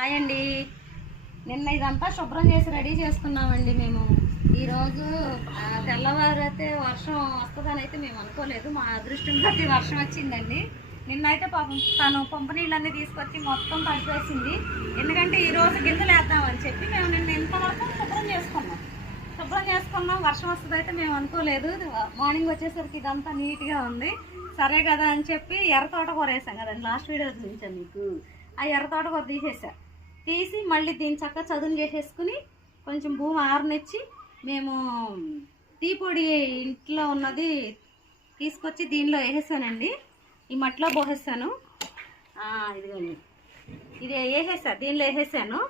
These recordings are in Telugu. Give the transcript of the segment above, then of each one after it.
హాయ్ అండి. నిన్న ఇదంతా శుభ్రం చేసి రెడీ చేసుకున్నామండి. మేము ఈరోజు తెల్లవారైతే వర్షం వస్తుందని అయితే మేము అనుకోలేదు. మా అదృష్టం బట్టి వర్షం వచ్చిందండి. నిన్నైతే పాపం తను పంపు నీళ్ళన్నీ తీసుకొచ్చి మొత్తం తడిపేసింది. ఎందుకంటే ఈరోజు గింజలు వేద్దామని చెప్పి మేము నిన్న ఇంతవరకు శుభ్రం చేసుకున్నాం. వర్షం వస్తుంది అయితే మేము అనుకోలేదు. మార్నింగ్ వచ్చేసరికి ఇదంతా నీట్గా ఉంది. సరే కదా అని చెప్పి ఎర్ర తోటకూర వేసాం కదండి, లాస్ట్ వీడియో చూపించాను మీకు. ఆ ఎర్ర తోటకూర తీసి మళ్ళీ దీన్ని చక్కగా చదును చేసేసుకుని కొంచెం భూమి ఆరనిచ్చి మేము టీ పొడి ఇంట్లో ఉన్నది తీసుకొచ్చి దీనిలో వేసేసానండి. ఈ మట్టిలో పోసేసాను. ఇదిగండి, ఇది దీనిలో వేసేసాను.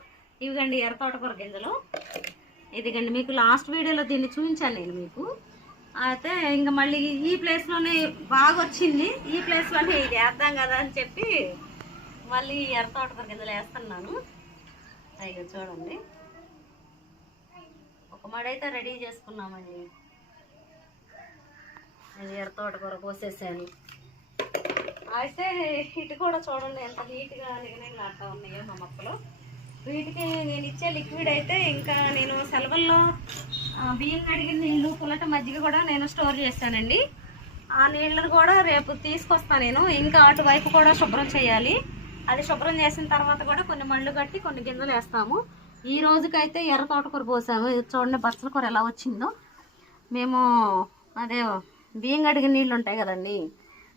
ఇవిగండి ఎర్ర తోటకూర గింజలు. ఇదిగండి, మీకు లాస్ట్ వీడియోలో దీన్ని చూపించాను నేను మీకు. అయితే ఇంకా మళ్ళీ ఈ ప్లేస్లోనే బాగా వచ్చింది. ఈ ప్లేస్లోనే ఇది వేద్దాం కదా అని చెప్పి మళ్ళీ ఎర్ర తోటకూర గింజలు వేస్తున్నాను. ఇక చూడండి, ఒక మడైతే రెడీ చేసుకున్నామండి. ఇది ఎర్ర తోటకూర పోసేసాను. అయితే ఇటు కూడా చూడండి ఎంత నీట్గా నిగనిగలాడుతూ ఉన్నాయో మా మొక్కలు. వీటికి నేను ఇచ్చే లిక్విడ్ అయితే ఇంకా నేను సెలవుల్లో బియ్యం కడిగిన నీళ్ళు, పుల్లట మజ్జిగ కూడా నేను స్టోర్ చేస్తానండి. ఆ నీళ్ళను కూడా రేపు తీసుకొస్తాను నేను. ఇంకా అటువైపు కూడా శుభ్రం చేయాలి. అది శుభ్రం చేసిన తర్వాత కూడా కొన్ని మళ్ళు కట్టి కొన్ని గింజలు వేస్తాము. ఈ రోజుకైతే ఎర్ర తోటకూర పోసాము. చూడండి బచ్చల కూర ఎలా వచ్చిందో. మేము అదే బియ్యం కడిగిన నీళ్ళు ఉంటాయి కదండి,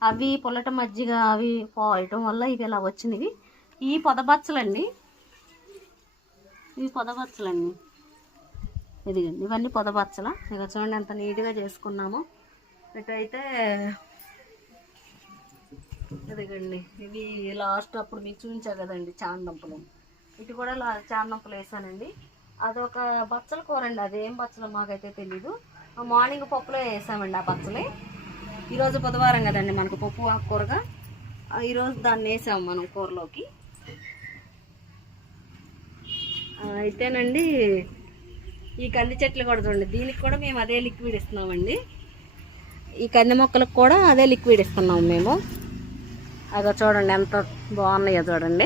అవి పుల్లట మజ్జిగ అవి పోయటం వల్ల ఇవి ఇలా వచ్చినవి. ఈ పొదబచ్చలండి, ఇదిగండి ఇవన్నీ పొదబచ్చల. ఇక చూడండి ఎంత నీట్గా చేసుకున్నాము. ఇటైతే ఇదిగండి, ఇవి లాస్ట్ అప్పుడు మీకు చూపించా కదండి చాందంపులు. ఇటు కూడా చాందంపులు వేసానండి. అదొక బచ్చల కూర అండి. అదేం బచ్చలు మాకైతే తెలీదు. మార్నింగ్ పప్పులో వేసామండి ఆ బచ్చలే. ఈరోజు బుధవారం కదండి, మనకు పప్పు ఆకుకూరగా ఈరోజు దాన్ని వేసాము మనం కూరలోకి. అయితేనండి ఈ కంది చెట్లు కూడా చూడండి, దీనికి కూడా మేము అదే లిక్విడ్ ఇస్తున్నామండి. ఈ కంది మొక్కలకు కూడా అదే లిక్విడ్ ఇస్తున్నాము మేము. అదో చూడండి ఎంత బాగున్నాయో చూడండి.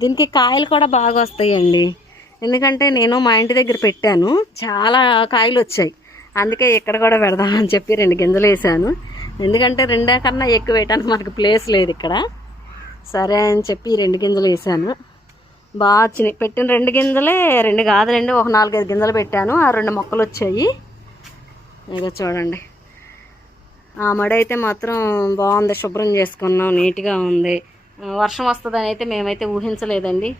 దీనికి కాయలు కూడా బాగా వస్తాయండి. ఎందుకంటే నేను మా ఇంటి దగ్గర పెట్టాను, చాలా కాయలు వచ్చాయి. అందుకే ఇక్కడ కూడా పెడదామని చెప్పి 2 గింజలు వేసాను. ఎందుకంటే 2 కన్నా ఎక్కువ వేయటానికి మనకు ప్లేస్ లేదు ఇక్కడ. సరే అని చెప్పి 2 గింజలు వేసాను. బాగా వచ్చినాయి. పెట్టిన 2 గింజలే, 2 కాదులేండి, ఒక 4-5 గింజలు పెట్టాను. ఆ 2 మొక్కలు వచ్చాయి. ఇక చూడండి, ఆ మడి అయితే మాత్రం బాగుంది. శుభ్రం చేసుకున్నాం, నీట్గా ఉంది. వర్షం వస్తుందని అయితే మేమైతే ఊహించలేదండి.